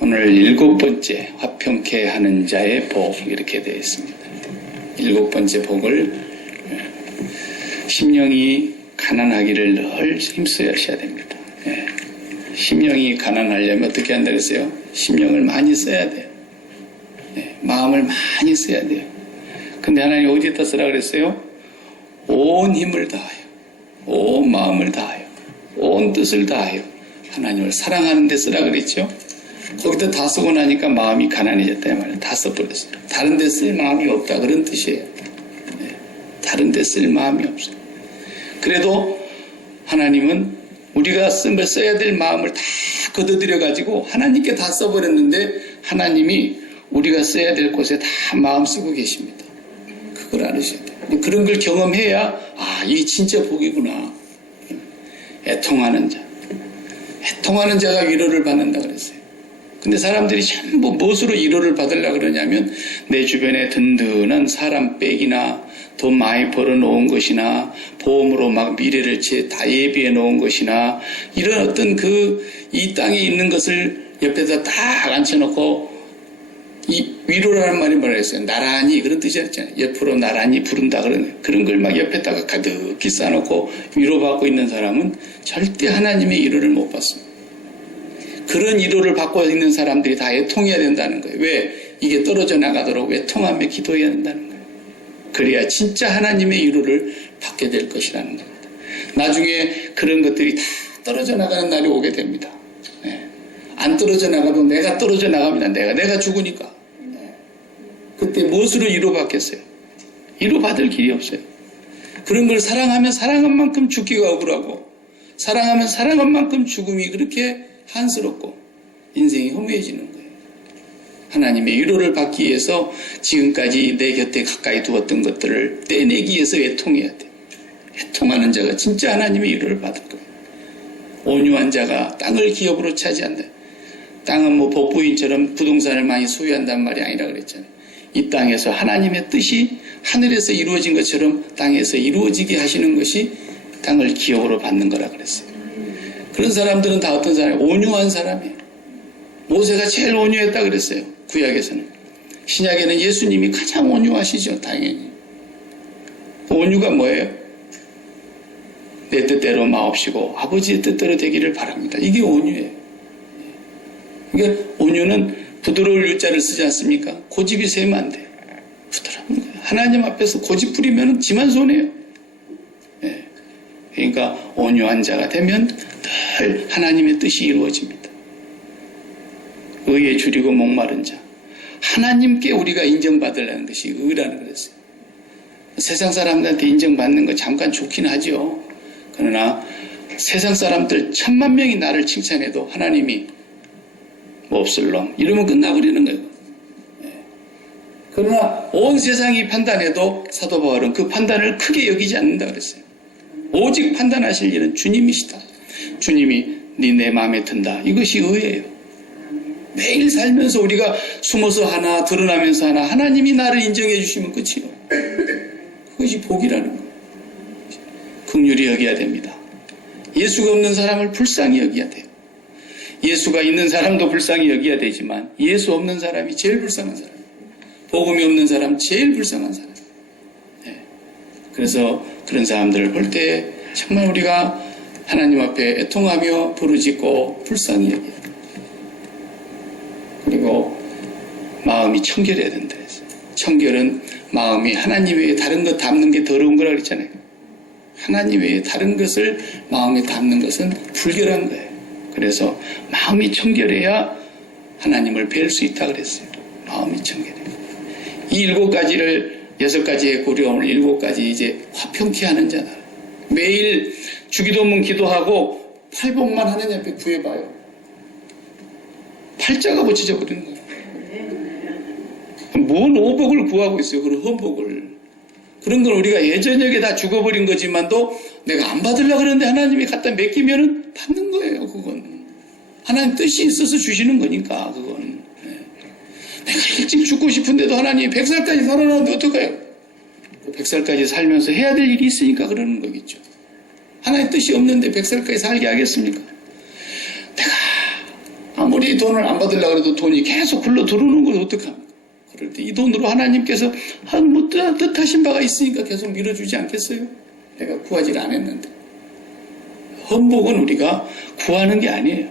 오늘 7번째 화평케 하는 자의 복 이렇게 되어 있습니다. 7번째 복을 심령이 가난하기를 늘 힘써야 하셔야 됩니다. 심령이 가난하려면 어떻게 한다 그랬어요? 심령을 많이 써야 돼요. 마음을 많이 써야 돼요. 근데 하나님 어디에다 쓰라 그랬어요? 온 힘을 다하여, 온 마음을 다하여, 온 뜻을 다하여 하나님을 사랑하는 데 쓰라 그랬죠? 거기다 다 쓰고 나니까 마음이 가난해졌다 이 말이에요. 다 써버렸어요. 다른 데 쓸 마음이 없다 그런 뜻이에요. 다른 데 쓸 마음이 없어요. 그래도 하나님은 우리가 써야 될 마음을 다 걷어들여 가지고 하나님께 다 써버렸는데 하나님이 우리가 써야 될 곳에 다 마음 쓰고 계십니다. 그걸 알으셔야 돼요. 그런 걸 경험해야 이게 진짜 복이구나. 애통하는 자. 애통하는 자가 위로를 받는다 그랬어요. 근데 사람들이 전부 무엇으로 위로를 받으려고 그러냐면 내 주변에 든든한 사람 빽이나 돈 많이 벌어놓은 것이나 보험으로 막 미래를 다 예비해 놓은 것이나 이런 어떤 이 땅에 있는 것을 옆에다 딱 앉혀놓고 이 위로라는 말이 뭐라 했어요? 나란히 그런 뜻이었잖아요. 옆으로 나란히 부른다 그런 걸 막 옆에다가 가득히 쌓아놓고 위로받고 있는 사람은 절대 하나님의 위로를 못 받습니다. 그런 위로를 받고 있는 사람들이 다 애통해야 된다는 거예요. 왜? 이게 떨어져 나가도록 애통하며 기도해야 된다는 거예요. 그래야 진짜 하나님의 위로를 받게 될 것이라는 겁니다. 나중에 그런 것들이 다 떨어져 나가는 날이 오게 됩니다. 안 떨어져 나가도 내가 떨어져 나갑니다. 내가 죽으니까. 그때 무엇으로 위로받겠어요? 위로받을 길이 없어요. 그런 걸 사랑하면 사랑한 만큼 죽기가 억울하고 사랑하면 사랑한 만큼 죽음이 그렇게 한스럽고 인생이 허무해지는 거예요. 하나님의 위로를 받기 위해서 지금까지 내 곁에 가까이 두었던 것들을 떼내기 위해서 애통해야 돼요. 애통하는 자가 진짜 하나님의 위로를 받을 거예요. 온유한 자가 땅을 기업으로 차지한다. 땅은 법부인처럼 부동산을 많이 소유한다는 말이 아니라 그랬잖아요. 이 땅에서 하나님의 뜻이 하늘에서 이루어진 것처럼 땅에서 이루어지게 하시는 것이 땅을 기업으로 받는 거라 그랬어요. 그런 사람들은 다 어떤 사람이에요? 온유한 사람이에요. 모세가 제일 온유했다 그랬어요. 구약에서는. 신약에는 예수님이 가장 온유하시죠. 당연히. 온유가 뭐예요? 내 뜻대로 마옵시고 아버지의 뜻대로 되기를 바랍니다. 이게 온유예요. 그러니까 온유는 부드러울 유자를 쓰지 않습니까? 고집이 세면 안 돼요. 부드러운 거예요. 하나님 앞에서 고집 부리면 지만 손해요. 그러니까 온유한 자가 되면 늘 하나님의 뜻이 이루어집니다. 의에 줄이고 목마른 자. 하나님께 우리가 인정받으려는 것이 의라는 거였어요. 세상 사람들한테 인정받는 거 잠깐 좋긴 하죠. 그러나 세상 사람들 1000만 명이 나를 칭찬해도 하나님이 몹쓸 놈 이러면 끝나버리는 거예요. 그러나 온 세상이 판단해도 사도 바울은 그 판단을 크게 여기지 않는다 그랬어요. 오직 판단하실 일은 주님이시다. 주님이 내 마음에 든다. 이것이 의예요. 매일 살면서 우리가 숨어서 하나 드러나면서 하나 하나님이 나를 인정해 주시면 끝이에요. 그것이 복이라는 거예요. 긍휼히 여겨야 됩니다. 예수가 없는 사람을 불쌍히 여겨야 돼요. 예수가 있는 사람도 불쌍히 여겨야 되지만 예수 없는 사람이 제일 불쌍한 사람이에요. 복음이 없는 사람 제일 불쌍한 사람. 그래서 그런 사람들을 볼 때 정말 우리가 하나님 앞에 애통하며 부르짖고 불쌍히 여겨야 돼요. 그리고 마음이 청결해야 된다 했어요. 청결은 마음이 하나님 외에 다른 것 담는 게 더러운 거라 그랬잖아요. 하나님 외에 다른 것을 마음에 담는 것은 불결한 거예요. 그래서 마음이 청결해야 하나님을 뵐 수 있다 그랬어요. 마음이 청결해요. 이 7가지를 6가지 했고 우리가 오늘 7가지 이제 화평케 하는 자다. 매일 주기도문 기도하고 팔복만 하나님 앞에 구해봐요. 팔자가 고쳐져 버리는 거예요. 뭔 오복을 구하고 있어요. 그런 헌복을. 그런 건 우리가 예전역에 다 죽어버린 거지만도 내가 안 받으려고 그러는데 하나님이 갖다 맡기면은 받는 거예요. 그건 하나님 뜻이 있어서 주시는 거니까 그건. 내가 일찍 죽고 싶은데도 하나님이 100살까지 살아나는데 어떡해요? 100살까지 살면서 해야 될 일이 있으니까 그러는 거겠죠. 하나님 뜻이 없는데 100살까지 살게 하겠습니까? 내가 아무리 돈을 안 받으려고 해도 돈이 계속 굴러 들어오는 걸 어떡합니까? 그럴 때 이 돈으로 하나님께서 뭐 뜻하신 바가 있으니까 계속 밀어주지 않겠어요? 내가 구하지 않았는데. 헌복은 우리가 구하는 게 아니에요.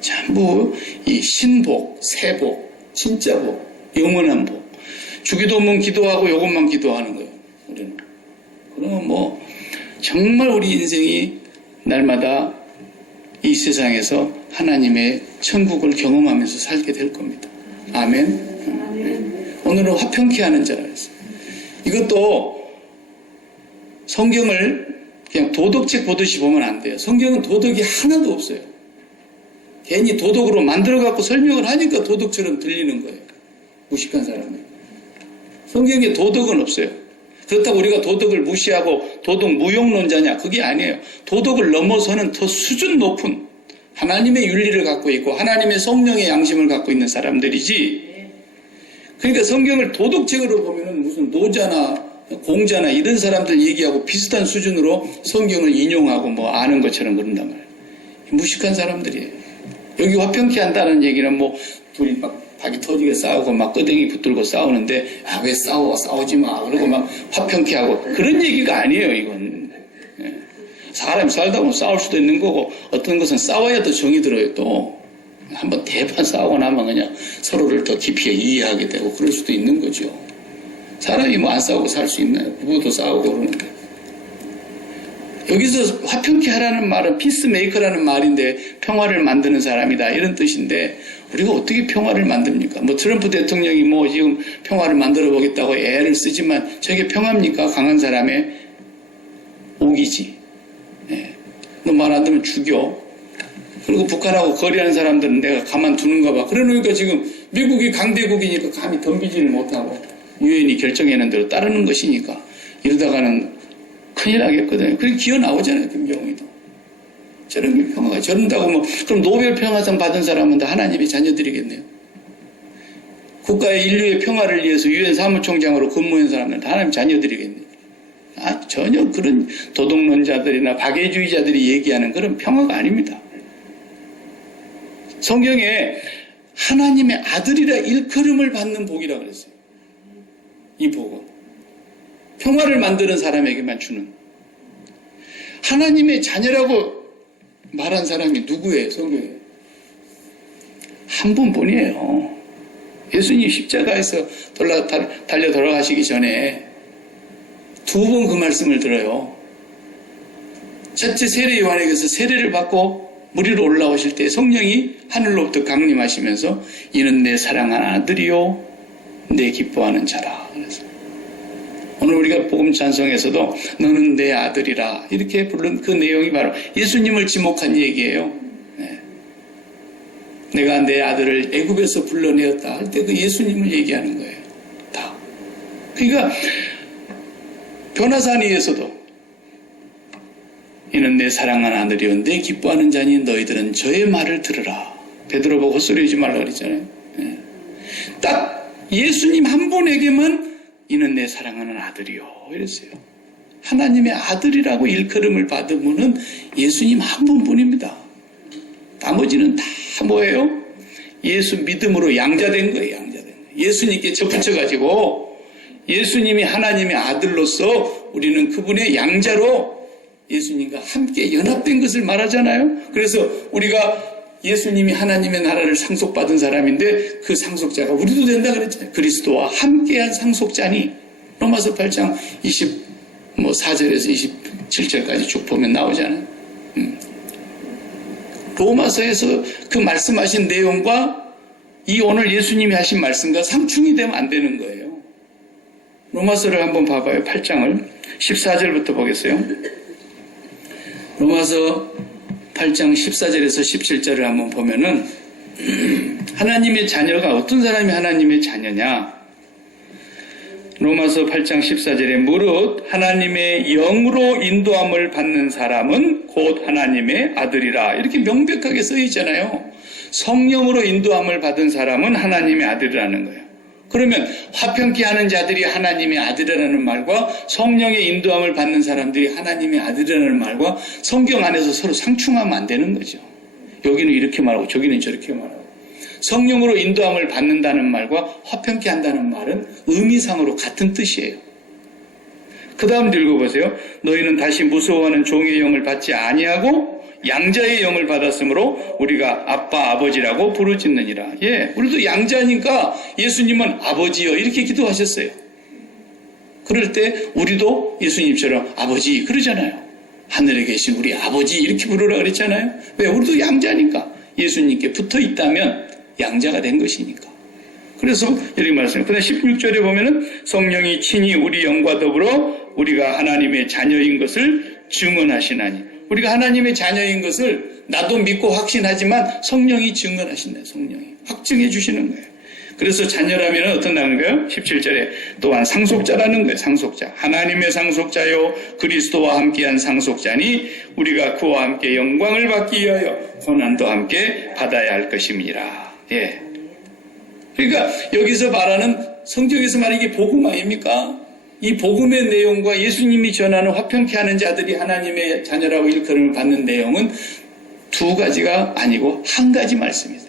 전부 이 신복, 세복, 진짜 복, 영원한 복. 주기도문 기도하고 이것만 기도하는 거예요. 우리는. 그러면 뭐 정말 우리 인생이 날마다 이 세상에서 하나님의 천국을 경험하면서 살게 될 겁니다. 아멘. 오늘은 화평케 하는 자라 했어요. 이것도 성경을 그냥 도덕책 보듯이 보면 안 돼요. 성경은 도덕이 하나도 없어요. 괜히 도덕으로 만들어갖고 설명을 하니까 도덕처럼 들리는 거예요. 무식한 사람이. 성경에 도덕은 없어요. 그렇다고 우리가 도덕을 무시하고 도덕 무용론자냐? 그게 아니에요. 도덕을 넘어서는 더 수준 높은 하나님의 윤리를 갖고 있고 하나님의 성령의 양심을 갖고 있는 사람들이지. 그러니까 성경을 도덕책으로 보면은 무슨 노자나 공자나 이런 사람들 얘기하고 비슷한 수준으로 성경을 인용하고 뭐 아는 것처럼 그런단 말이에요. 무식한 사람들이에요. 여기 화평케 한다는 얘기는 뭐 둘이 막 닭이 터지게 싸우고 막 끄댕이 붙들고 싸우는데 왜 싸워? 싸우지 마. 그러고 막 화평케 하고 그런 얘기가 아니에요. 이건. 사람이 살다 보면 싸울 수도 있는 거고 어떤 것은 싸워야 더 정이 들어요. 또 한번 대판 싸우고 나면 그냥 서로를 더 깊이 이해하게 되고 그럴 수도 있는 거죠. 사람이 뭐 안 싸우고 살 수 있나요? 부부도 싸우고 그러는데. 여기서 화평케 하라는 말은 피스메이커라는 말인데 평화를 만드는 사람이다 이런 뜻인데 우리가 어떻게 평화를 만듭니까? 뭐 트럼프 대통령이 뭐 지금 평화를 만들어 보겠다고 애를 쓰지만 저게 평화입니까? 강한 사람의 옥이지. 너 말 안 들으면 죽여. 그리고 북한하고 거래하는 사람들은 내가 가만 두는가 봐. 그래 놓으니까 지금 미국이 강대국이니까 감히 덤비지를 못하고 유엔이 결정해놓은 대로 따르는 것이니까 이러다가는 큰일 나겠거든요. 그렇게 기어 나오잖아요. 김정은이도. 저런 게 평화가 저런다고 뭐 그럼 노벨 평화상 받은 사람은 다 하나님의 자녀들이겠네요. 국가의 인류의 평화를 위해서 유엔 사무총장으로 근무한 사람은 다 하나님 자녀들이겠네요. 전혀 그런 도덕론자들이나 박애주의자들이 얘기하는 그런 평화가 아닙니다. 성경에 하나님의 아들이라 일컬음을 받는 복이라고 그랬어요. 이 복은 평화를 만드는 사람에게만 주는 하나님의 자녀라고 말한 사람이 누구예요? 성경에 한 분뿐이에요. 예수님 십자가에서 달려 돌아가시기 전에 두 번 그 말씀을 들어요. 첫째 세례 요한에게서 세례를 받고 물 위로 올라오실 때 성령이 하늘로부터 강림하시면서 이는 내 사랑하는 아들이요 내 기뻐하는 자라. 그래서 오늘 우리가 복음 찬송에서도 너는 내 아들이라 이렇게 부른 그 내용이 바로 예수님을 지목한 얘기예요. 내가 내 아들을 애굽에서 불러내었다 할 때 그 예수님을 얘기하는 거예요. 다. 그러니까 변화산위에서도 이는 내 사랑하는 아들이요 내 기뻐하는 자니 너희들은 저의 말을 들으라. 베드로 보고 헛소리하지 말라 그랬잖아요. 딱 예수님 한 분에게만 이는 내 사랑하는 아들이요 이랬어요. 하나님의 아들이라고 일컬음을 받은 분은 예수님 한 분뿐입니다. 나머지는 다 뭐예요? 예수 믿음으로 양자된 거예요. 양자된 거예요. 예수님께 접붙여가지고 예수님이 하나님의 아들로서 우리는 그분의 양자로 예수님과 함께 연합된 것을 말하잖아요. 그래서 우리가 예수님이 하나님의 나라를 상속받은 사람인데 그 상속자가 우리도 된다 그랬잖아요. 그리스도와 함께한 상속자니 로마서 8장 24절에서 27절까지 쭉 보면 나오잖아요. 로마서에서 그 말씀하신 내용과 이 오늘 예수님이 하신 말씀과 상충이 되면 안 되는 거예요. 로마서를 한번 봐봐요. 8장을 14절부터 보겠어요. 로마서 8장 14절에서 17절을 한번 보면은 하나님의 자녀가 어떤 사람이 하나님의 자녀냐? 로마서 8장 14절에 무릇 하나님의 영으로 인도함을 받는 사람은 곧 하나님의 아들이라 이렇게 명백하게 써 있잖아요. 성령으로 인도함을 받은 사람은 하나님의 아들이라는 거예요. 그러면 화평케 하는 자들이 하나님의 아들이라는 말과 성령의 인도함을 받는 사람들이 하나님의 아들이라는 말과 성경 안에서 서로 상충하면 안 되는 거죠. 여기는 이렇게 말하고 저기는 저렇게 말하고. 성령으로 인도함을 받는다는 말과 화평케 한다는 말은 의미상으로 같은 뜻이에요. 그 다음 읽어보세요. 너희는 다시 무서워하는 종의 영을 받지 아니하고 양자의 영을 받았으므로 우리가 아빠 아버지라고 부르짖느니라. 예, 우리도 양자니까 예수님은 아버지여 이렇게 기도하셨어요. 그럴 때 우리도 예수님처럼 아버지 그러잖아요. 하늘에 계신 우리 아버지 이렇게 부르라 그랬잖아요. 왜? 우리도 양자니까. 예수님께 붙어 있다면 양자가 된 것이니까. 그래서 이렇게 말씀해요. 그다음 16절에 보면은 성령이 친히 우리 영과 더불어 우리가 하나님의 자녀인 것을 증언하시나니. 우리가 하나님의 자녀인 것을 나도 믿고 확신하지만 성령이 증언하신다. 성령이 확증해 주시는 거예요. 그래서 자녀라면 어떤 단어인가요? 17절에 또한 상속자라는 거예요. 상속자. 하나님의 상속자요 그리스도와 함께한 상속자니 우리가 그와 함께 영광을 받기 위하여 고난도 함께 받아야 할 것입니다. 예. 그러니까 여기서 말하는 성경에서 말하는 게 복음 아닙니까? 이 복음의 내용과 예수님이 전하는 화평케 하는 자들이 하나님의 자녀라고 일컬음을 받는 내용은 두 가지가 아니고 한 가지 말씀이세요.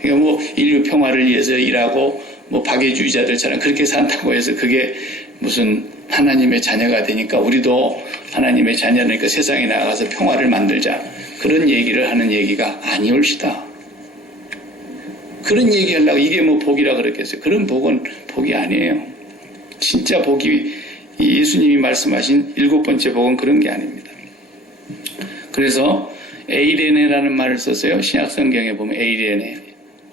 그러니까 뭐 인류 평화를 위해서 일하고 뭐 박애주의자들처럼 그렇게 산다고 해서 그게 무슨 하나님의 자녀가 되니까 우리도 하나님의 자녀니까 세상에 나가서 평화를 만들자 그런 얘기를 하는 얘기가 아니올시다. 그런 얘기하려고 이게 뭐 복이라 그랬겠어요. 그런 복은 복이 아니에요. 진짜 복이 예수님이 말씀하신 7번째 복은 그런 게 아닙니다. 그래서 에이레네라는 말을 썼어요. 신약 성경에 보면 에이레네.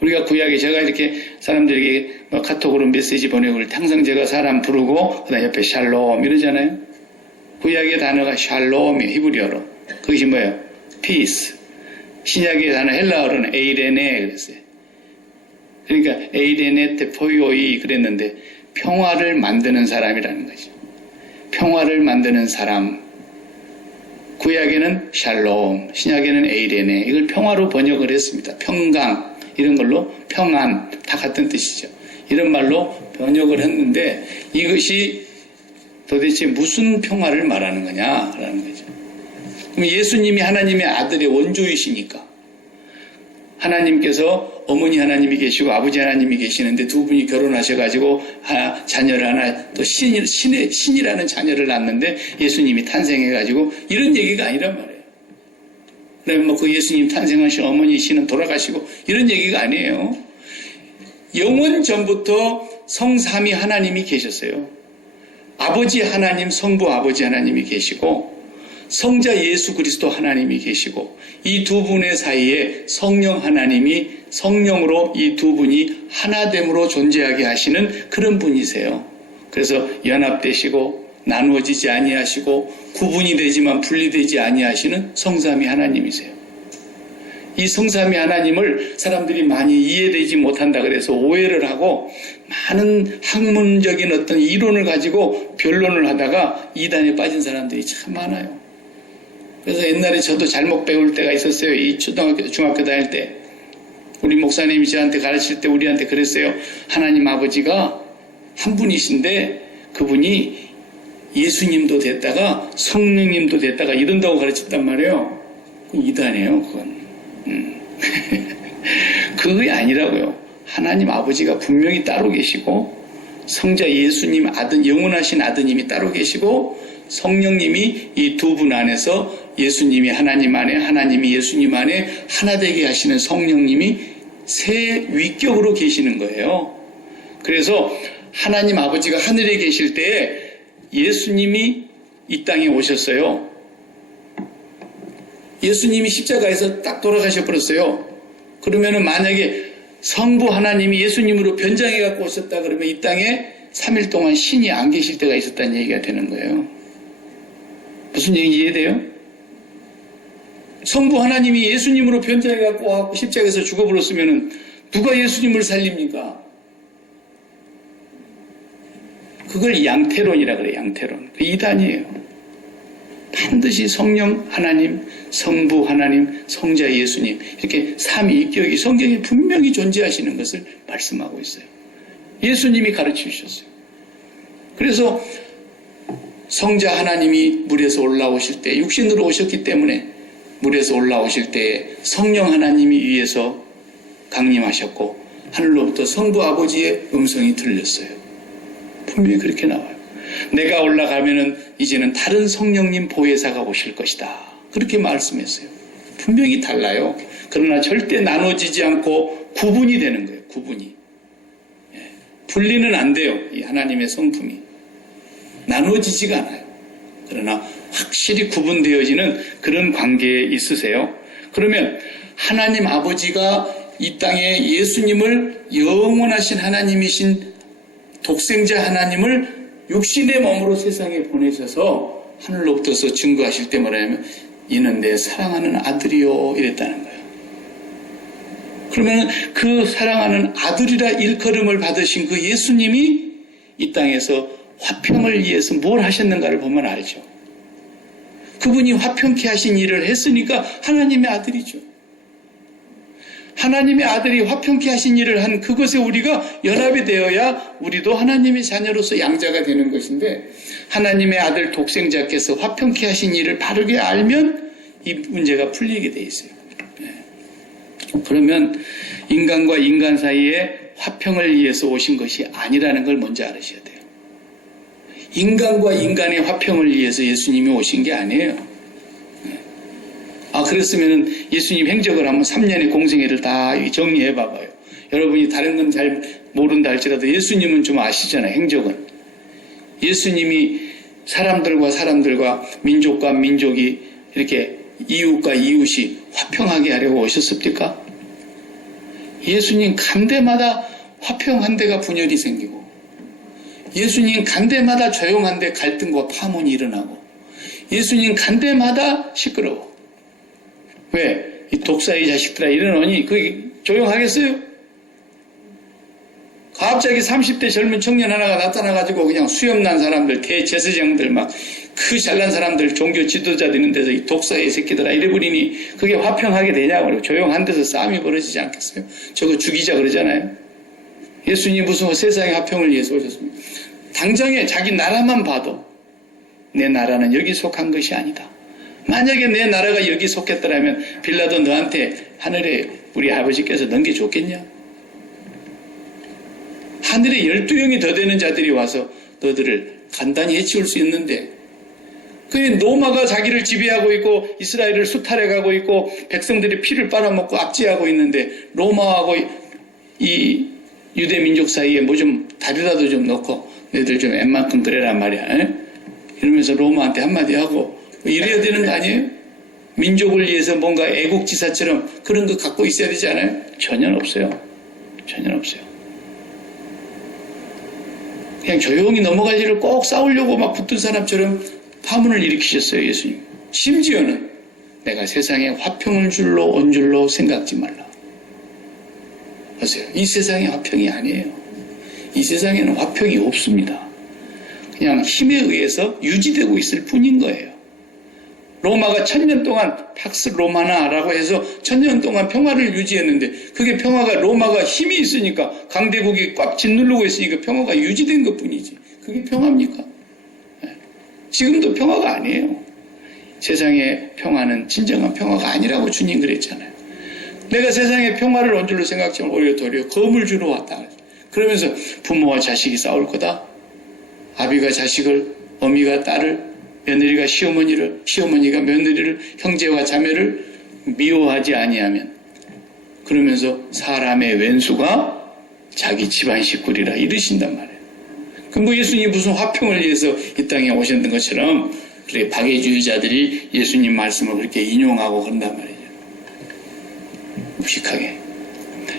우리가 구약에 제가 이렇게 사람들에게 카톡으로 메시지 보내고 항상 제가 사람 부르고 그다음 옆에 샬롬 이러잖아요. 구약의 단어가 샬롬이에요. 히브리어로. 그것이 뭐예요? 피스. 신약의 단어 헬라어로는 에이레네 그랬어요. 그러니까 에이레네 테포이오이 그랬는데 평화를 만드는 사람이라는 거죠. 평화를 만드는 사람. 구약에는 샬롬, 신약에는 에이레네. 이걸 평화로 번역을 했습니다. 평강. 이런 걸로 평안 다 같은 뜻이죠. 이런 말로 번역을 했는데 이것이 도대체 무슨 평화를 말하는 거냐라는 거죠. 그럼 예수님이 하나님의 아들의 원조이시니까 하나님께서 어머니 하나님이 계시고 아버지 하나님이 계시는데 두 분이 결혼하셔가지고 자녀를 하나 또 신이라는 자녀를 낳는데 예수님이 탄생해가지고 이런 얘기가 아니란 말이에요. 그러면 뭐 그 예수님 탄생하신 어머니 씨는 돌아가시고 이런 얘기가 아니에요. 영원 전부터 성삼위 하나님이 계셨어요. 아버지 하나님, 성부 아버지 하나님이 계시고 성자 예수 그리스도 하나님이 계시고 이 두 분의 사이에 성령 하나님이 성령으로 이 두 분이 하나됨으로 존재하게 하시는 그런 분이세요. 그래서 연합되시고 나누어지지 아니하시고 구분이 되지만 분리되지 아니하시는 성삼위 하나님이세요. 이 성삼위 하나님을 사람들이 많이 이해되지 못한다 그래서 오해를 하고 많은 학문적인 어떤 이론을 가지고 변론을 하다가 이단에 빠진 사람들이 참 많아요. 그래서 옛날에 저도 잘못 배울 때가 있었어요. 이 초등학교, 중학교 다닐 때 우리 목사님이 저한테 가르칠 때 우리한테 그랬어요. 하나님 아버지가 한 분이신데 그분이 예수님도 됐다가 성령님도 됐다가 이런다고 가르쳤단 말이에요. 이단이에요, 그건. 그게 아니라고요. 하나님 아버지가 분명히 따로 계시고 성자 예수님 영원하신 아드님이 따로 계시고 성령님이 이 두 분 안에서 예수님이 하나님 안에 하나님이 예수님 안에 하나 되게 하시는 성령님이 세 위격으로 계시는 거예요. 그래서 하나님 아버지가 하늘에 계실 때에 예수님이 이 땅에 오셨어요. 예수님이 십자가에서 딱 돌아가셔 버렸어요. 그러면은 만약에 성부 하나님이 예수님으로 변장해 갖고 오셨다 그러면 이 땅에 3일 동안 신이 안 계실 때가 있었다는 얘기가 되는 거예요. 무슨 얘기인지 이해돼요? 성부 하나님이 예수님으로 변장해 갖고 와갖고 십자가에서 죽어버렸으면은 누가 예수님을 살립니까? 그걸 양태론이라 그래요. 양태론. 그 이단이에요. 반드시 성령 하나님, 성부 하나님, 성자 예수님 이렇게 삼위일격이 성경에 분명히 존재하시는 것을 말씀하고 있어요. 예수님이 가르쳐 주셨어요. 그래서 성자 하나님이 물에서 올라오실 때 육신으로 오셨기 때문에 물에서 올라오실 때 성령 하나님이 위에서 강림하셨고 하늘로부터 성부 아버지의 음성이 들렸어요. 분명히 그렇게 나와요. 내가 올라가면은 이제는 다른 성령님 보혜사가 오실 것이다. 그렇게 말씀했어요. 분명히 달라요. 그러나 절대 나눠지지 않고 구분이 되는 거예요. 구분이. 분리는 안 돼요. 이 하나님의 성품이. 나눠지지가 않아요. 그러나 확실히 구분되어지는 그런 관계에 있으세요. 그러면 하나님 아버지가 이 땅에 예수님을 영원하신 하나님이신 독생자 하나님을 육신의 몸으로 세상에 보내셔서 하늘로부터서 증거하실 때 뭐라냐면 이는 내 사랑하는 아들이요 이랬다는 거예요. 그러면 그 사랑하는 아들이라 일컬음을 받으신 그 예수님이 이 땅에서 화평을 위해서 뭘 하셨는가를 보면 알죠. 그분이 화평케 하신 일을 했으니까 하나님의 아들이죠. 하나님의 아들이 화평케 하신 일을 한 그것에 우리가 연합이 되어야 우리도 하나님의 자녀로서 양자가 되는 것인데 하나님의 아들 독생자께서 화평케 하신 일을 바르게 알면 이 문제가 풀리게 돼 있어요. 그러면 인간과 인간 사이에 화평을 위해서 오신 것이 아니라는 걸 먼저 알으셔야 돼요. 인간과 인간의 화평을 위해서 예수님이 오신 게 아니에요. 그랬으면 예수님 행적을 한번 3년의 공생애를 다 정리해 봐봐요. 여러분이 다른 건 잘 모른다 할지라도 예수님은 좀 아시잖아요. 행적은. 예수님이 사람들과 민족과 민족이 이렇게 이웃과 이웃이 화평하게 하려고 오셨습니까? 예수님 간 데마다 화평한 데가 분열이 생기고 예수님 간 데마다 조용한데 갈등과 파문이 일어나고 예수님 간 데마다 시끄러워. 왜? 이 독사의 자식들아 이러노니 그게 조용하겠어요? 갑자기 30대 젊은 청년 하나가 나타나가지고 그냥 수염난 사람들, 대제사장들 막 그 잘난 사람들, 종교 지도자들 있는 데서 이 독사의 새끼들아 이래버리니 그게 화평하게 되냐고. 조용한 데서 싸움이 벌어지지 않겠어요? 저거 죽이자 그러잖아요. 예수님 무슨 세상의 화평을 위해서 오셨습니다. 당장에 자기 나라만 봐도 내 나라는 여기 속한 것이 아니다. 만약에 내 나라가 여기 속했더라면 빌라도 너한테 하늘에 우리 아버지께서 넘겨줬겠냐? 하늘에 12영이 더 되는 자들이 와서 너들을 간단히 해치울 수 있는데 그 로마가 자기를 지배하고 있고 이스라엘을 수탈해가고 있고 백성들이 피를 빨아먹고 압제하고 있는데 로마하고 이 유대 민족 사이에 뭐 좀 다리라도 좀 넣고 너희들 좀 웬만큼 그래란 말이야. 에? 이러면서 로마한테 한마디 하고 이래야 되는 거 아니에요? 민족을 위해서 뭔가 애국지사처럼 그런 거 갖고 있어야 되지 않아요? 전혀 없어요. 전혀 없어요. 그냥 조용히 넘어갈 일을 꼭 싸우려고 막 붙은 사람처럼 파문을 일으키셨어요, 예수님. 심지어는 내가 세상에 화평을 줄로 온 줄로 생각지 말라. 보세요. 이 세상에 화평이 아니에요. 이 세상에는 화평이 없습니다. 그냥 힘에 의해서 유지되고 있을 뿐인 거예요. 로마가 1000년 동안 팍스 로마나라고 해서 1000년 동안 평화를 유지했는데 그게 평화가 로마가 힘이 있으니까 강대국이 꽉 짓누르고 있으니까 평화가 유지된 것뿐이지. 그게 평화입니까? 지금도 평화가 아니에요. 세상의 평화는 진정한 평화가 아니라고 주님 그랬잖아요. 내가 세상에 평화를 온 줄로 생각지만 오히려 도리어 검을 주러 왔다. 그러면서 부모와 자식이 싸울 거다. 아비가 자식을, 어미가 딸을, 며느리가 시어머니를, 시어머니가 며느리를, 형제와 자매를 미워하지 아니하면 그러면서 사람의 왼수가 자기 집안 식구리라 이르신단 말이에요. 그럼 뭐 예수님이 무슨 화평을 위해서 이 땅에 오셨던 것처럼 그렇게 박애주의자들이 예수님 말씀을 그렇게 인용하고 그런단 말이에요. 무식하게.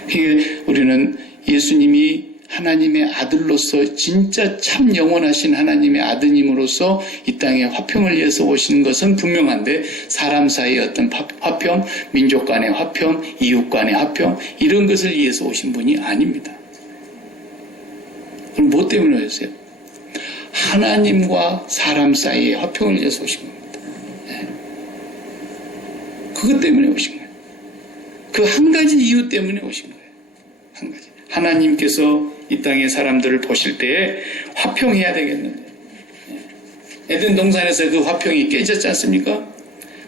그러니까 우리는 예수님이 하나님의 아들로서 진짜 참 영원하신 하나님의 아드님으로서 이 땅에 화평을 위해서 오신 것은 분명한데 사람 사이의 어떤 화평, 민족 간의 화평, 이웃 간의 화평 이런 것을 위해서 오신 분이 아닙니다. 그럼 뭐 때문에 오셨어요? 하나님과 사람 사이의 화평을 위해서 오신 겁니다. 네. 그것 때문에 오신 거예요. 그 한 가지 이유 때문에 오신 거예요. 한 가지. 하나님께서 이 땅의 사람들을 보실 때에 화평해야 되겠는데 에덴 동산에서 그 화평이 깨졌지 않습니까?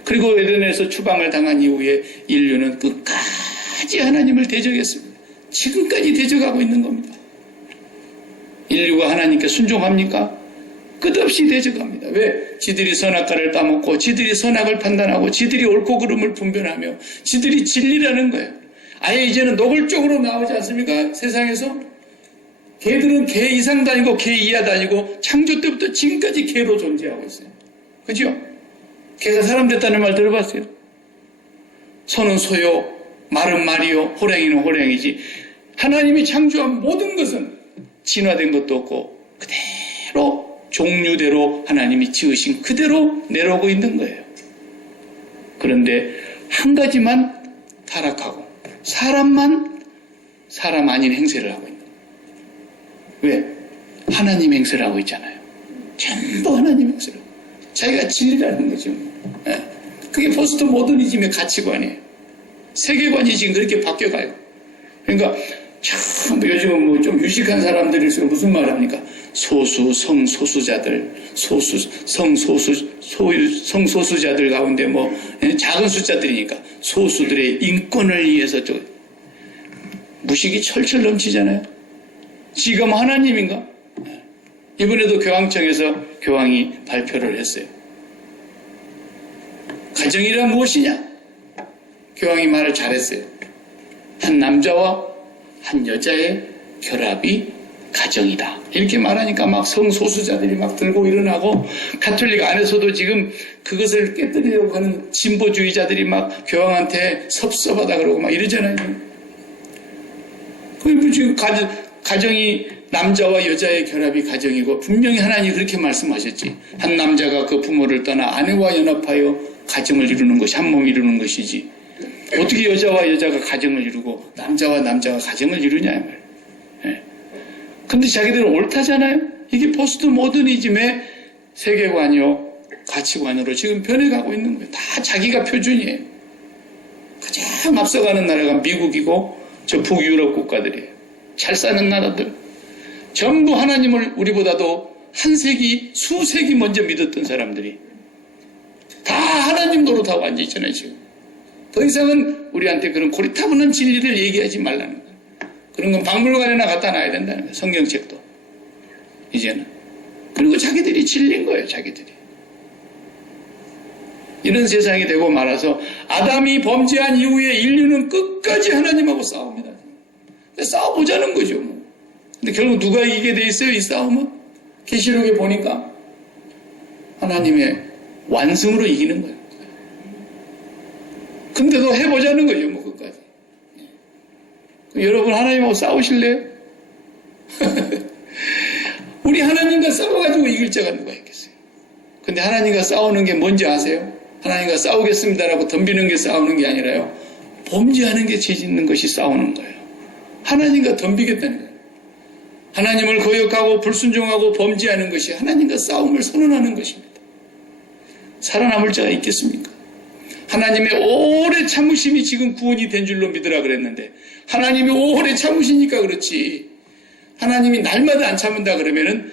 그리고 에덴에서 추방을 당한 이후에 인류는 끝까지 하나님을 대적했습니다. 지금까지 대적하고 있는 겁니다. 인류가 하나님께 순종합니까? 끝없이 대적합니다. 왜? 지들이 선악과를 따먹고 지들이 선악을 판단하고 지들이 옳고 그름을 분별하며 지들이 진리라는 거예요. 아예 이제는 노골적으로 나오지 않습니까? 세상에서 개들은 개 이상도 아니고 개 이하도 아니고 창조 때부터 지금까지 개로 존재하고 있어요. 그죠? 개가 사람 됐다는 말 들어봤어요? 소는 소요, 말은 말이요, 호랑이는 호랑이지. 하나님이 창조한 모든 것은 진화된 것도 없고 그대로 종류대로 하나님이 지으신 그대로 내려오고 있는 거예요. 그런데 한 가지만 타락하고 사람만 사람 아닌 행세를 하고 있는 거예요. 왜? 하나님 행세를 하고 있잖아요. 전부 하나님 행세를 하고 자기가 진리라는 거죠. 그게 포스트 모더니즘의 가치관이에요. 세계관이 지금 그렇게 바뀌어가요. 그러니까 참 요즘은 뭐 좀 유식한 사람들일수록 무슨 말을 합니까? 소수 성소수자들, 성소수자들 가운데 뭐 작은 숫자들이니까 소수들의 인권을 위해서 무식이 철철 넘치잖아요. 지금 하나님인가? 이번에도 교황청에서 교황이 발표를 했어요. 가정이란 무엇이냐? 교황이 말을 잘했어요. 한 남자와 한 여자의 결합이 가정이다. 이렇게 말하니까 막 성소수자들이 막 들고 일어나고 가톨릭 안에서도 지금 그것을 깨뜨리려고 하는 진보주의자들이 막 교황한테 섭섭하다 그러고 막 이러잖아요. 그 지금 가정이 남자와 여자의 결합이 가정이고 분명히 하나님이 그렇게 말씀하셨지. 한 남자가 그 부모를 떠나 아내와 연합하여 가정을 이루는 것이 한 몸을 이루는 것이지. 어떻게 여자와 여자가 가정을 이루고 남자와 남자가 가정을 이루냐 이 말이에요. 예. 근데 자기들은 옳다잖아요. 이게 포스트 모더니즘의 세계관이요 가치관으로 지금 변해가고 있는 거예요. 다 자기가 표준이에요. 가장 앞서가는 나라가 미국이고 저 북유럽 국가들이에요. 잘 사는 나라들 전부 하나님을 우리보다도 한 세기 수세기 먼저 믿었던 사람들이 다 하나님 노릇하고 앉아있잖아요. 지금 더 이상은 우리한테 그런 고리타분한 진리를 얘기하지 말라는 거예요. 그런 건 박물관에나 갖다 놔야 된다는 거예요. 성경책도 이제는. 그리고 자기들이 진리인 거예요. 자기들이. 이런 세상이 되고 말아서 아담이 범죄한 이후에 인류는 끝까지 하나님하고 싸웁니다. 싸워보자는 거죠. 뭐. 근데 결국 누가 이기게 돼 있어요? 이 싸움은? 계시록에 보니까 하나님의 완성으로 이기는 거예요. 근데도 해보자는 거죠. 뭐 끝까지. 여러분 하나님하고 싸우실래요? 우리 하나님과 싸워가지고 이길 자가 누가 있겠어요? 근데 하나님과 싸우는 게 뭔지 아세요? 하나님과 싸우겠습니다라고 덤비는 게 싸우는 게 아니라요. 범죄하는 게 죄 짓는 것이 싸우는 거예요. 하나님과 덤비겠다는 거예요. 하나님을 거역하고 불순종하고 범죄하는 것이 하나님과 싸움을 선언하는 것입니다. 살아남을 자가 있겠습니까? 하나님의 오래 참으심이 지금 구원이 된 줄로 믿으라 그랬는데 하나님이 오래 참으시니까 그렇지. 하나님이 날마다 안 참는다 그러면은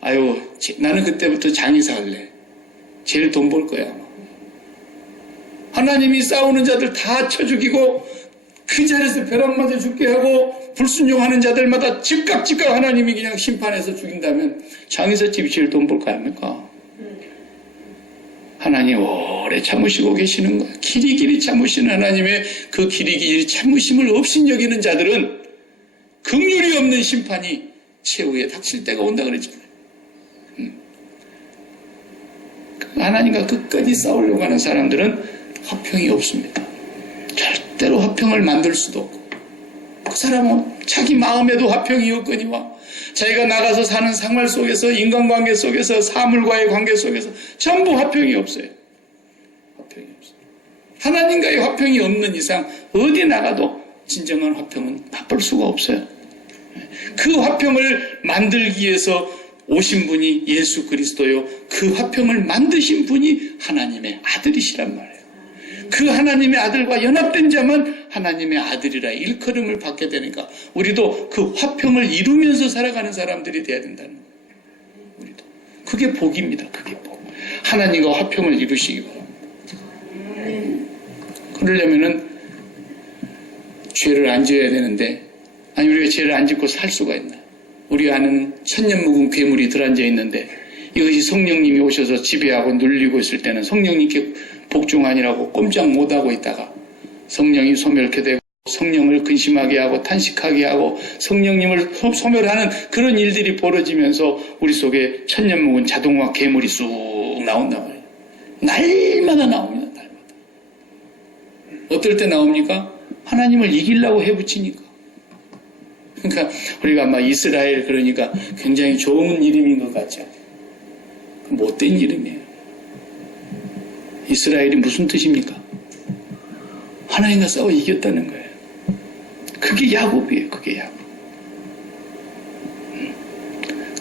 아유 나는 그때부터 장의사 할래. 제일 돈 벌 거야. 하나님이 싸우는 자들 다 쳐 죽이고 그 자리에서 벼락 맞아 죽게 하고 불순종하는 자들마다 즉각 하나님이 그냥 심판해서 죽인다면 장의사집이 제일 돈 벌 거 아닙니까? 하나님 오래 참으시고 계시는 거예요. 길이 참으시는 하나님의 그 길이 참으심을 업신여기는 자들은 긍휼이 없는 심판이 최후에 닥칠 때가 온다 그랬잖아요. 하나님과 끝까지 싸우려고 하는 사람들은 화평이 없습니다. 절대로 화평을 만들 수도 없고 그 사람은 자기 마음에도 화평이 없거니와 자기가 나가서 사는 생활 속에서 인간관계 속에서 사물과의 관계 속에서 전부 화평이 없어요. 화평이 없어요. 하나님과의 화평이 없는 이상 어디 나가도 진정한 화평은 맛볼 수가 없어요. 그 화평을 만들기 위해서 오신 분이 예수 그리스도요. 그 화평을 만드신 분이 하나님의 아들이시란 말이에요. 그 하나님의 아들과 연합된 자만 하나님의 아들이라 일컬음을 받게 되니까 우리도 그 화평을 이루면서 살아가는 사람들이 돼야 된다는 거예요. 우리도. 그게 복입니다. 그게 복. 하나님과 화평을 이루시기 바랍니다. 그러려면은 죄를 안 지어야 되는데, 아니, 우리가 죄를 안 짓고 살 수가 있나? 우리 안에는 천년 묵은 괴물이 들어앉아 있는데, 이것이 성령님이 오셔서 지배하고 눌리고 있을 때는 성령님께 복종하니라고 꼼짝 못하고 있다가 성령이 소멸케 되고 성령을 근심하게 하고 탄식하게 하고 성령님을 소멸하는 그런 일들이 벌어지면서 우리 속에 천년 묵은 자동화 괴물이 쑥 나온단 말이에요. 날마다 나옵니다. 날마다. 어떨 때 나옵니까? 하나님을 이기려고 해붙이니까. 그러니까 우리가 막 이스라엘 그러니까 굉장히 좋은 이름인 것 같죠. 못된 이름이에요. 이스라엘이 무슨 뜻입니까? 하나님과 싸워 이겼다는 거예요. 그게 야곱이에요. 그게 야곱.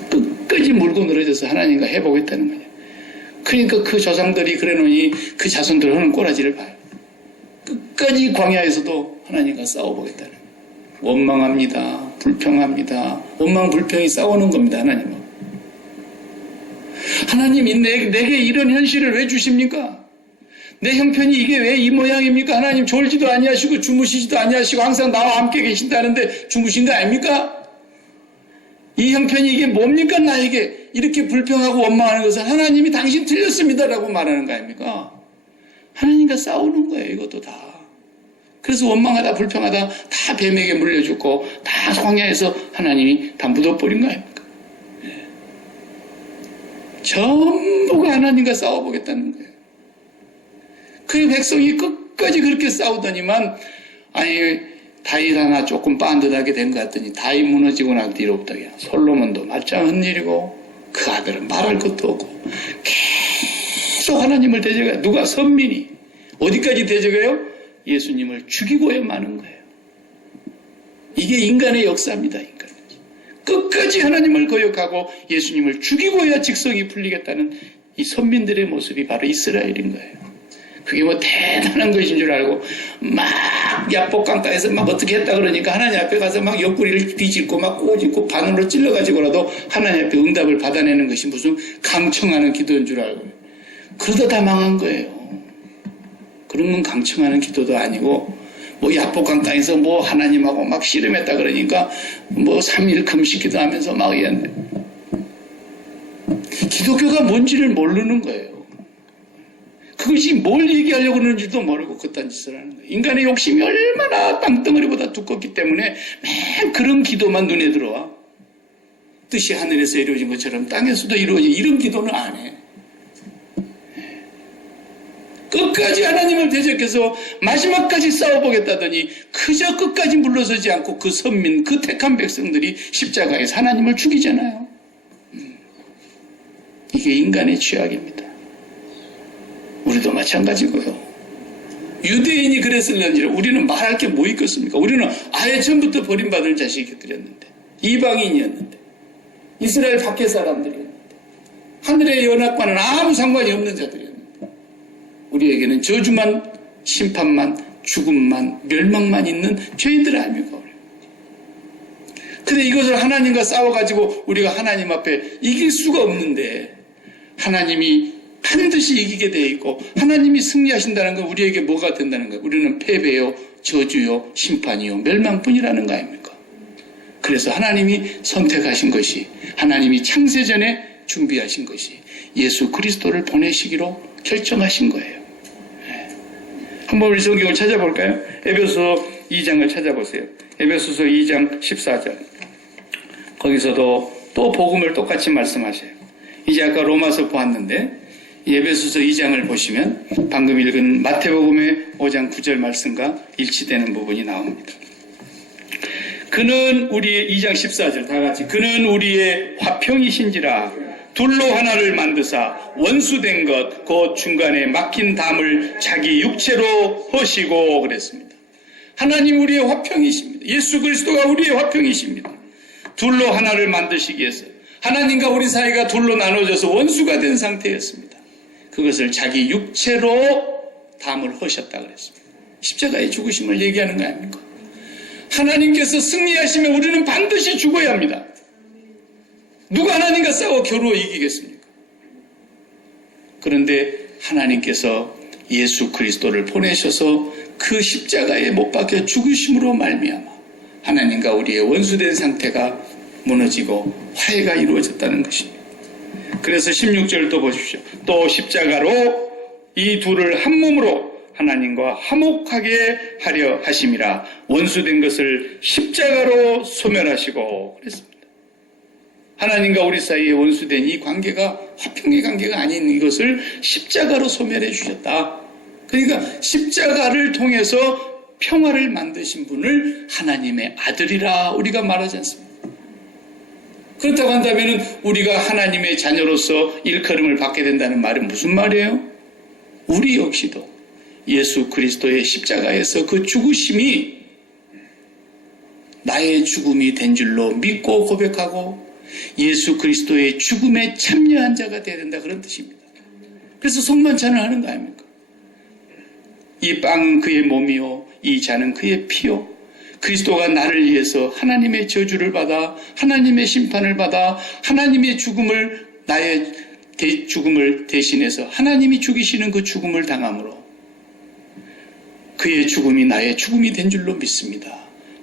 끝까지 물고 늘어져서 하나님과 해보겠다는 거예요. 그러니까 그 조상들이 그래놓으니 그 자손들 하는 꼬라지를 봐요. 끝까지 광야에서도 하나님과 싸워보겠다는 거예요. 원망합니다. 불평합니다. 원망 불평이 싸우는 겁니다. 하나님은. 하나님이 내게 이런 현실을 왜 주십니까? 내 형편이 이게 왜 이 모양입니까? 하나님 졸지도 아니하시고 주무시지도 아니하시고 항상 나와 함께 계신다는데 주무신 거 아닙니까? 이 형편이 이게 뭡니까? 나에게 이렇게 불평하고 원망하는 것은 하나님이 당신 틀렸습니다라고 말하는 거 아닙니까? 하나님과 싸우는 거예요. 이것도 다. 그래서 원망하다 불평하다 다 뱀에게 물려 죽고 다 광야에서 하나님이 다 묻어버린 거 아닙니까? 전부가 하나님과 싸워보겠다는 거예요. 그 백성이 끝까지 그렇게 싸우더니만 아니 다윗 하나 조금 빤듯하게 된 것 같더니 다윗 무너지고 난 뒤로부터 솔로몬도 말짱한 일이고 그 아들은 말할 것도 없고 계속 하나님을 대적해요. 누가? 선민이. 어디까지 대적해요? 예수님을 죽이고야 마는 거예요. 이게 인간의 역사입니다. 인간. 끝까지 하나님을 거역하고 예수님을 죽이고야 직성이 풀리겠다는 이 선민들의 모습이 바로 이스라엘인 거예요. 그게 뭐 대단한 것인 줄 알고 막 야복강가에서 막 어떻게 했다 그러니까 하나님 앞에 가서 막 옆구리를 뒤집고 막 꼬집고 바늘로 찔러가지고라도 하나님 앞에 응답을 받아내는 것이 무슨 강청하는 기도인 줄 알고 그러다 다 망한 거예요. 그런 건 강청하는 기도도 아니고 뭐 야복강가에서 뭐 하나님하고 막 씨름했다 그러니까 뭐 3일 금식 기도하면서 막 기독교가 뭔지를 모르는 거예요. 그것이 뭘 얘기하려고 그러는지도 모르고 그딴 짓을 하는 거예요. 인간의 욕심이 얼마나 땅덩어리보다 두껍기 때문에 맨 그런 기도만 눈에 들어와. 뜻이 하늘에서 이루어진 것처럼 땅에서도 이루어진 이런 기도는 안 해. 끝까지 하나님을 대적해서 마지막까지 싸워보겠다더니 그저 끝까지 물러서지 않고 그 선민, 그 택한 백성들이 십자가에서 하나님을 죽이잖아요. 이게 인간의 죄악입니다. 우리도 마찬가지고요. 유대인이 그랬을런지 우리는 말할 게 뭐 있겠습니까? 우리는 아예 처음부터 버림받을 자식들이었는데 이방인이었는데 이스라엘 밖의 사람들이었는데 하늘의 연합과는 아무 상관이 없는 자들이었는데 우리에게는 저주만 심판만 죽음만 멸망만 있는 죄인들 아닙니까? 근데 이것을 하나님과 싸워가지고 우리가 하나님 앞에 이길 수가 없는데 하나님이 반드시 이기게 되어 있고 하나님이 승리하신다는 건 우리에게 뭐가 된다는 거예요? 우리는 패배요, 저주요, 심판이요, 멸망뿐이라는 거 아닙니까? 그래서 하나님이 선택하신 것이 하나님이 창세전에 준비하신 것이 예수 그리스도를 보내시기로 결정하신 거예요. 한번 우리 성경을 찾아볼까요? 에베소서 2장을 찾아보세요. 에베소서 2장 14절. 거기서도 또 복음을 똑같이 말씀하셔요. 이제 아까 로마서 보았는데 에베소서 2장을 보시면 방금 읽은 마태복음의 5장 9절 말씀과 일치되는 부분이 나옵니다. 그는 우리의 2장 14절 다 같이 그는 우리의 화평이신지라 둘로 하나를 만드사 원수된 것 곧 중간에 막힌 담을 자기 육체로 허시고 그랬습니다. 하나님 우리의 화평이십니다. 예수 그리스도가 우리의 화평이십니다. 둘로 하나를 만드시기 위해서 하나님과 우리 사이가 둘로 나눠져서 원수가 된 상태였습니다. 그것을 자기 육체로 담을 허셨다 그랬습니다. 십자가의 죽으심을 얘기하는 거 아닙니까? 하나님께서 승리하시면 우리는 반드시 죽어야 합니다. 누가 하나님과 싸워 겨루어 이기겠습니까? 그런데 하나님께서 예수 그리스도를 보내셔서 그 십자가에 못 박혀 죽으심으로 말미암아 하나님과 우리의 원수된 상태가 무너지고 화해가 이루어졌다는 것입니다. 그래서 16절 또 보십시오. 또 십자가로 이 둘을 한 몸으로 하나님과 화목하게 하려 하심이라. 원수된 것을 십자가로 소멸하시고 그랬습니다. 하나님과 우리 사이에 원수된 이 관계가 화평의 관계가 아닌 이것을 십자가로 소멸해 주셨다. 그러니까 십자가를 통해서 평화를 만드신 분을 하나님의 아들이라 우리가 말하지 않습니까? 그렇다고 한다면 우리가 하나님의 자녀로서 일컬음을 받게 된다는 말은 무슨 말이에요? 우리 역시도 예수 그리스도의 십자가에서 그 죽으심이 나의 죽음이 된 줄로 믿고 고백하고 예수 그리스도의 죽음에 참여한 자가 되어야 된다, 그런 뜻입니다. 그래서 성만찬을 하는 거 아닙니까? 이 빵은 그의 몸이요 이 잔은 그의 피요, 그리스도가 나를 위해서 하나님의 저주를 받아 하나님의 심판을 받아 하나님의 죽음을, 나의 죽음을 대신해서 하나님이 죽이시는 그 죽음을 당함으로 그의 죽음이 나의 죽음이 된 줄로 믿습니다.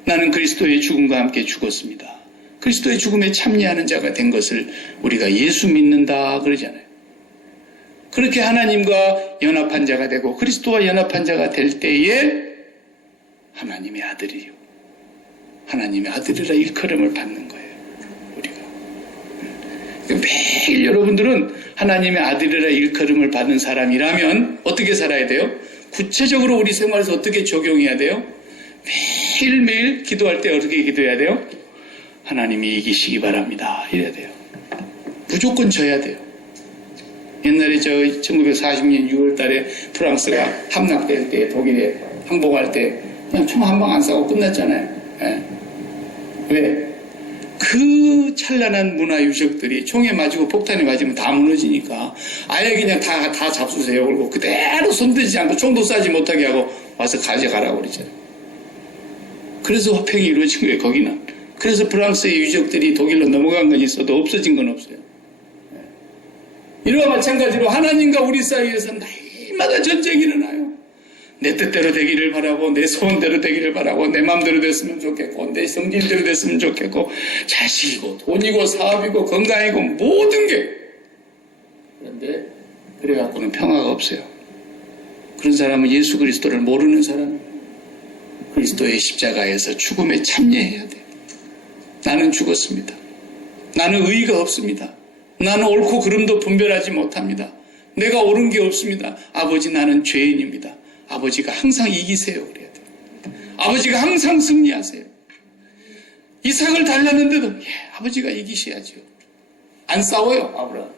나는 그리스도의 죽음과 함께 죽었습니다. 그리스도의 죽음에 참여하는 자가 된 것을 우리가 예수 믿는다 그러잖아요. 그렇게 하나님과 연합한 자가 되고 그리스도와 연합한 자가 될 때에 하나님의 아들이요, 하나님의 아들이라 일컬음을 받는 거예요. 우리가 매일 여러분들은 하나님의 아들이라 일컬음을 받는 사람이라면 어떻게 살아야 돼요? 구체적으로 우리 생활에서 어떻게 적용해야 돼요? 매일매일 기도할 때 어떻게 기도해야 돼요? 하나님이 이기시기 바랍니다 이래야 돼요. 무조건 져야 돼요. 옛날에 1940년 6월 달에 프랑스가 함락될 때, 독일에 항복할 때 그냥 총 한 방 안 쏴고 끝났잖아요. 예. 왜? 그 찬란한 문화유적들이 총에 맞고 폭탄에 맞으면 다 무너지니까 아예 그냥 다 잡수세요. 그리고 그대로 손대지 않고 총도 쏴지 못하게 하고 와서 가져가라고 그러잖아요. 그래서 화평이 이루어진 거예요, 거기는. 그래서 프랑스의 유적들이 독일로 넘어간 건 있어도 없어진 건 없어요. 이와 마찬가지로 하나님과 우리 사이에서 날마다 전쟁이 일어나요. 내 뜻대로 되기를 바라고, 내 소원대로 되기를 바라고, 내 마음대로 됐으면 좋겠고, 내 성질대로 됐으면 좋겠고, 자식이고 돈이고 사업이고 건강이고 모든 게. 그런데 그래갖고는 평화가 없어요. 그런 사람은 예수 그리스도를 모르는 사람이에요. 그리스도의 십자가에서 죽음에 참여해야 돼요. 나는 죽었습니다. 나는 의의가 없습니다. 나는 옳고 그름도 분별하지 못합니다. 내가 옳은 게 없습니다. 아버지, 나는 죄인입니다. 아버지가 항상 이기세요 그래야 돼요. 아버지가 항상 승리하세요. 이삭을 달랐는데도 아버지가 이기셔야죠. 안 싸워요, 아브라함.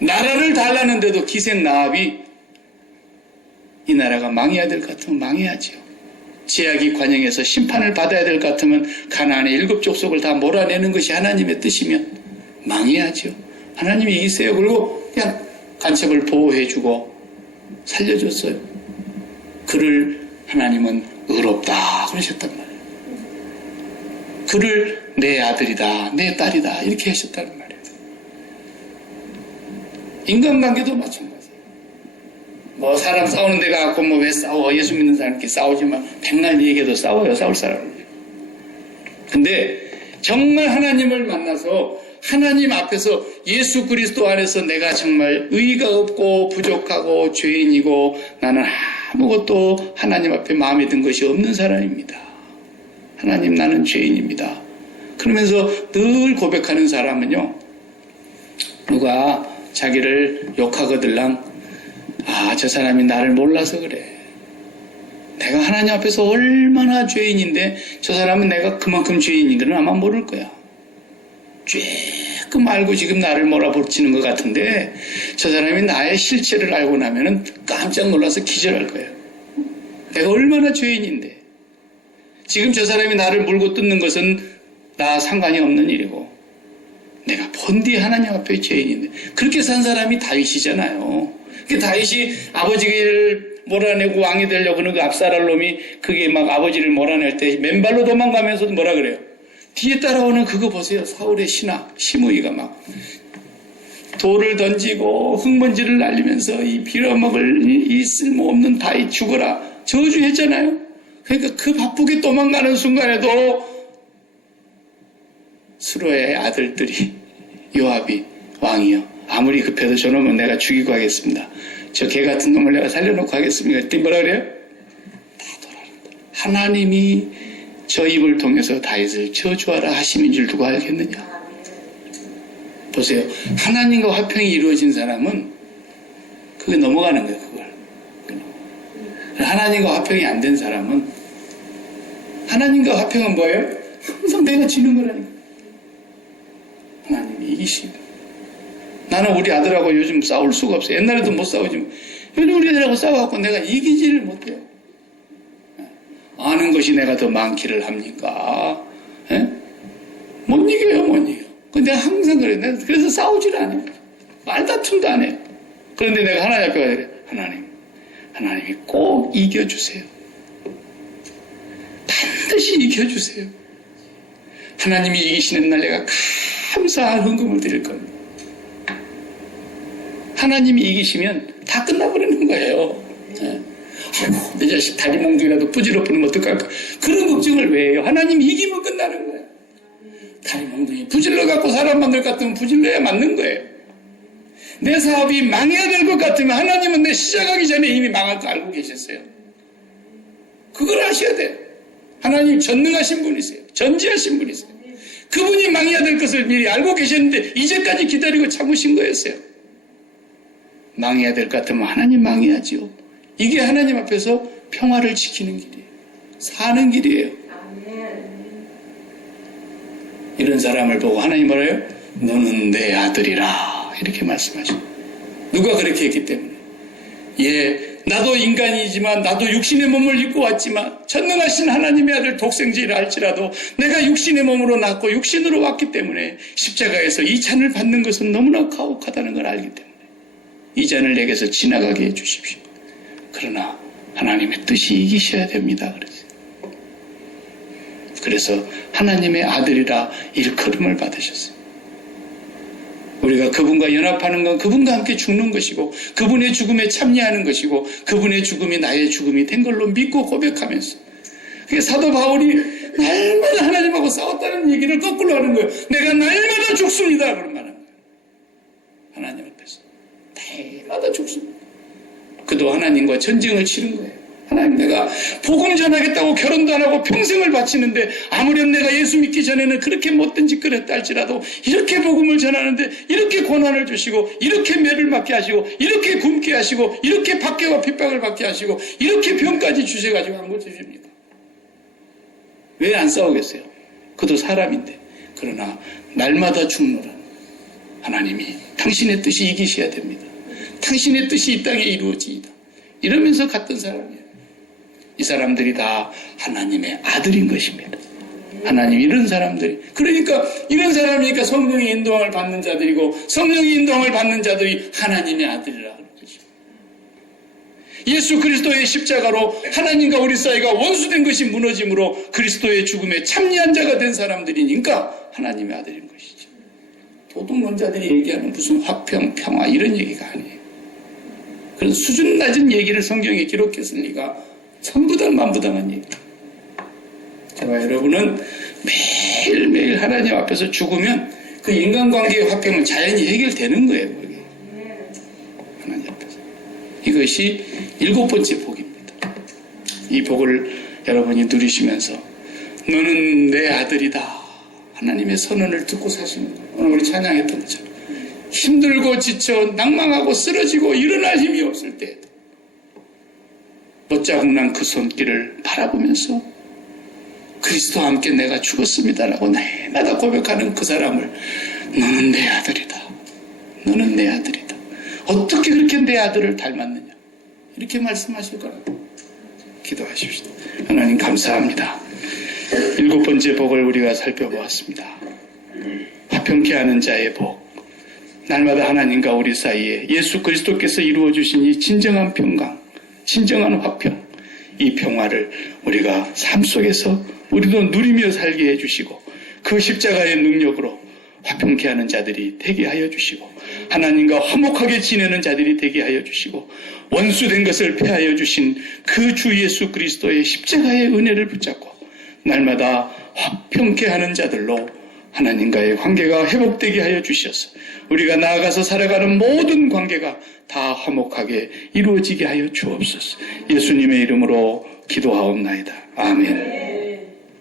나라를 달랐는데도 기생 라합이 이 나라가 망해야 될 것 같으면 망해야죠. 제약이 관영해서 심판을 받아야 될 것 같으면 가나안의 7 족속을 다 몰아내는 것이 하나님의 뜻이면 망해야죠. 하나님이 이기세요. 그리고 그냥 간첩을 보호해주고 살려줬어요. 그를 하나님은 의롭다 그러셨단 말이에요. 그를 내 아들이다, 내 딸이다 이렇게 하셨다는 말이에요. 인간관계도 마찬가지예요. 뭐 사람 싸우는 데 가고 뭐 왜 싸워? 예수 믿는 사람끼리 싸우지만 백날 얘기해도 싸워요, 싸울 사람은. 근데 정말 하나님을 만나서 하나님 앞에서 예수 그리스도 안에서 내가 정말 의의가 없고 부족하고 죄인이고 나는 아무것도 하나님 앞에 마음에 든 것이 없는 사람입니다. 하나님, 나는 죄인입니다. 그러면서 늘 고백하는 사람은요, 누가 자기를 욕하거들랑 저 사람이 나를 몰라서 그래. 내가 하나님 앞에서 얼마나 죄인인데 저 사람은 내가 그만큼 죄인인지는 아마 모를 거야. 조금 알고 지금 나를 몰아붙이는 것 같은데 저 사람이 나의 실체를 알고 나면은 깜짝 놀라서 기절할 거예요. 내가 얼마나 죄인인데 지금 저 사람이 나를 물고 뜯는 것은 나 상관이 없는 일이고 내가 본디 하나님 앞에 죄인인데. 그렇게 산 사람이 다윗이잖아요. 그 다윗이 아버지를 몰아내고 왕이 되려고 하는 그 압살롬이 그게 막 아버지를 몰아낼 때 맨발로 도망가면서도 뭐라 그래요? 뒤에 따라오는 그거 보세요. 사울의 신하 시므이가 막 돌을 던지고 흙먼지를 날리면서 이 빌어먹을 이 쓸모없는 다이 죽어라 저주했잖아요. 그러니까 그 바쁘게 도망가는 순간에도 수로의 아들들이 요압이 왕이요 아무리 급해도 저놈은 내가 죽이고 하겠습니다. 저 개 같은 놈을 내가 살려놓고 하겠습니다. 그때 뭐라 그래요? 다 돌아간다. 하나님이 저 입을 통해서 다윗을 저주하라 하심인 줄 누가 알겠느냐. 보세요. 하나님과 화평이 이루어진 사람은 그게 넘어가는 거예요. 그걸. 하나님과 화평이 안 된 사람은 하나님과 화평은 뭐예요? 항상 내가 지는 거라니까. 하나님이 이기시고 나는 우리 아들하고 요즘 싸울 수가 없어요. 옛날에도 못 싸우지만 요즘 우리 아들하고 싸워갖고 내가 이기지를 못해요. 아는 것이 내가 더 많기를 합니까? 에? 못 이겨요, 못 이겨. 근데 내가 항상 그래. 내가 그래서 싸우질 않아요. 말다툼도 안 해요. 그런데 내가 하나님 앞에 가서 그래. 하나님이 꼭 이겨주세요. 반드시 이겨주세요. 하나님이 이기시는 날 내가 감사한 헌금을 드릴 겁니다. 하나님이 이기시면 다 끝나버리는 거예요. 아이고, 내 자식 다리 몽둥이라도 부질러버리면 어떡할까? 그런 걱정을 왜 해요? 하나님이 이기면 끝나는 거예요. 다리 몽둥이 부질러갖고 사람 만들 것 같으면 부질러야 맞는 거예요. 내 사업이 망해야 될 것 같으면 하나님은 내 시작하기 전에 이미 망할 거 알고 계셨어요. 그걸 아셔야 돼요. 하나님 전능하신 분이세요. 전지하신 분이세요. 그분이 망해야 될 것을 미리 알고 계셨는데 이제까지 기다리고 참으신 거였어요. 망해야 될 것 같으면 하나님 망해야지요. 이게 하나님 앞에서 평화를 지키는 길이에요. 사는 길이에요. 이런 사람을 보고 하나님 뭐래요? 너는 내 아들이라 이렇게 말씀하죠. 누가 그렇게 했기 때문에. 예, 나도 인간이지만 나도 육신의 몸을 입고 왔지만 전능하신 하나님의 아들 독생자라 할지라도 내가 육신의 몸으로 낳고 육신으로 왔기 때문에 십자가에서 이 잔을 받는 것은 너무나 가혹하다는 걸 알기 때문에 이 잔을 내게서 지나가게 해주십시오. 그러나 하나님의 뜻이 이기셔야 됩니다. 그래서 하나님의 아들이라 일컬음을 받으셨어요. 우리가 그분과 연합하는 건 그분과 함께 죽는 것이고 그분의 죽음에 참여하는 것이고 그분의 죽음이 나의 죽음이 된 걸로 믿고 고백하면서 사도 바울이 날마다 하나님하고 싸웠다는 얘기를 거꾸로 하는 거예요. 내가 날마다 죽습니다. 그런 말은 하나님 앞에서 날마다 죽습니다. 그도 하나님과 전쟁을 치른 거예요. 하나님, 내가 복음 전하겠다고 결혼도 안 하고 평생을 바치는데 아무렴 내가 예수 믿기 전에는 그렇게 못된 짓을 했다 할지라도 이렇게 복음을 전하는데 이렇게 고난을 주시고 이렇게 매를 맞게 하시고 이렇게 굶게 하시고 이렇게 박해와 핍박을 받게 하시고 이렇게 병까지 주셔가지고 안 고쳐줍니다. 왜 안 싸우겠어요? 그도 사람인데. 그러나 날마다 죽노라. 하나님이 당신의 뜻이 이기셔야 됩니다. 당신의 뜻이 이 땅에 이루어지이다. 이러면서 갔던 사람이에요. 이 사람들이 다 하나님의 아들인 것입니다. 하나님 이런 사람들이 그러니까 이런 사람이니까 성령의 인도함을 받는 자들이고 성령의 인도함을 받는 자들이 하나님의 아들이라고 하는 것입니다. 예수 그리스도의 십자가로 하나님과 우리 사이가 원수된 것이 무너짐으로 그리스도의 죽음에 참여한 자가 된 사람들이니까 하나님의 아들인 것이죠. 도둑론자들이 얘기하는 무슨 화평, 평화 이런 얘기가 아니에요. 그런 수준 낮은 얘기를 성경에 기록했을 리가 천부당만부당한 얘기입니다. 저와 여러분은 매일매일 하나님 앞에서 죽으면 그 인간관계의 화평은 자연히 해결되는 거예요. 그게. 하나님 앞에서. 이것이 7번째 복입니다. 이 복을 여러분이 누리시면서 너는 내 아들이다. 하나님의 선언을 듣고 사시는 거예요. 오늘 우리 찬양했던 것처럼. 힘들고 지쳐 낭망하고 쓰러지고 일어날 힘이 없을 때 못자국난 그 손길을 바라보면서 그리스도와 함께 내가 죽었습니다라고 날마다 고백하는 그 사람을 너는 내 아들이다. 너는 내 아들이다. 어떻게 그렇게 내 아들을 닮았느냐 이렇게 말씀하실 거라고 기도하십시오. 하나님 감사합니다. 7번째 복을 우리가 살펴보았습니다. 화평케 하는 자의 복. 날마다 하나님과 우리 사이에 예수 그리스도께서 이루어주신 이 진정한 평강, 진정한 화평, 이 평화를 우리가 삶 속에서 우리도 누리며 살게 해주시고 그 십자가의 능력으로 화평케 하는 자들이 되게 하여 주시고 하나님과 화목하게 지내는 자들이 되게 하여 주시고 원수된 것을 패하여 주신 그 주 예수 그리스도의 십자가의 은혜를 붙잡고 날마다 화평케 하는 자들로 하나님과의 관계가 회복되게 하여 주셔서 우리가 나아가서 살아가는 모든 관계가 다 화목하게 이루어지게 하여 주옵소서. 예수님의 이름으로 기도하옵나이다. 아멘.